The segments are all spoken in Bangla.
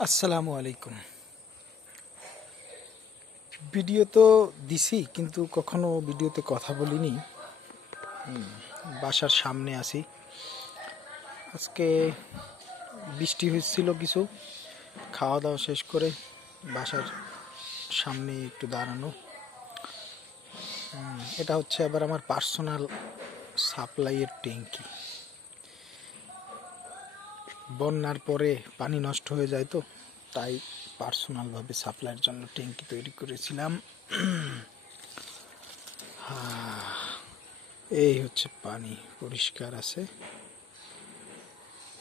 আসসালামু আলাইকুম। ভিডিও তো দিছি কিন্তু কখনো ভিডিওতে কথা বলিনি। বাসার সামনে আছি। আজকে বৃষ্টি হয়েছিল কিছু, খাওয়া দাওয়া শেষ করে বাসার সামনে একটু দাঁড়ানো। এটা হচ্ছে আবার আমার পার্সোনাল সাপ্লাইয়ের ট্যাঙ্কি। বন্যার পরে পানি নষ্ট হয়ে যায় তো, তাই পার্সোনালভাবে সাপ্লাইয়ের জন্য ট্যাঙ্কি তৈরি করেছিলাম। এই হচ্ছে পানি, পরিষ্কার আছে।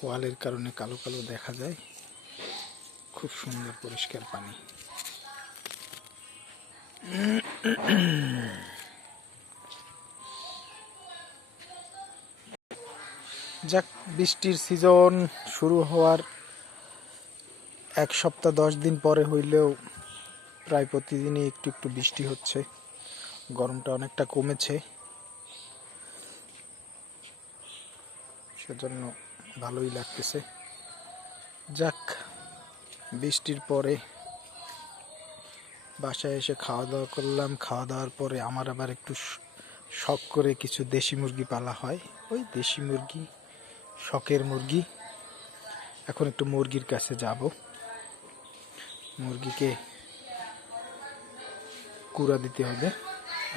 ওয়ালের কারণে কালো কালো দেখা যায়, খুব সুন্দর পরিষ্কার পানি। যাক, বৃষ্টির সিজন শুরু হওয়ার 1 সপ্তাহ 10 দিন পরে হইলেও প্রায় প্রতিদিনই একটু একটু বৃষ্টি হচ্ছে। গরমটা অনেকটা কমেছে, সেজন্য ভালোই লাগতেছে। যাক, বৃষ্টির পরে বাসায় এসে খাওয়া দাওয়া করলাম। খাওয়া দাওয়ার পরে আমার আবার একটু শখ করে কিছু দেশি মুরগি পালা হয়। ওই দেশি মুরগি, শখের মুরগি। এখন একটু মুরগির কাছে যাব। মুরগিকে কুড়া দিতে হবে।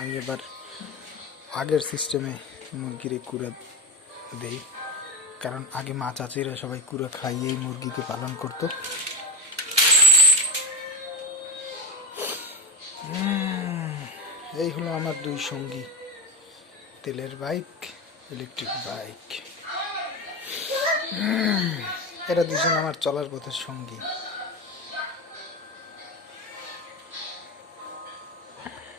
আমি এবার আগের সিস্টেমে মুরগির কুড়া দেই, কারণ আগে মা চাচিরা সবাই কুড়া খাইয়েই মুরগিকে পালন করতো। এই হলো আমার দুই সঙ্গী, তেলের বাইক, ইলেকট্রিক বাইক। এরা দুজন আমার চলার পথের সঙ্গী।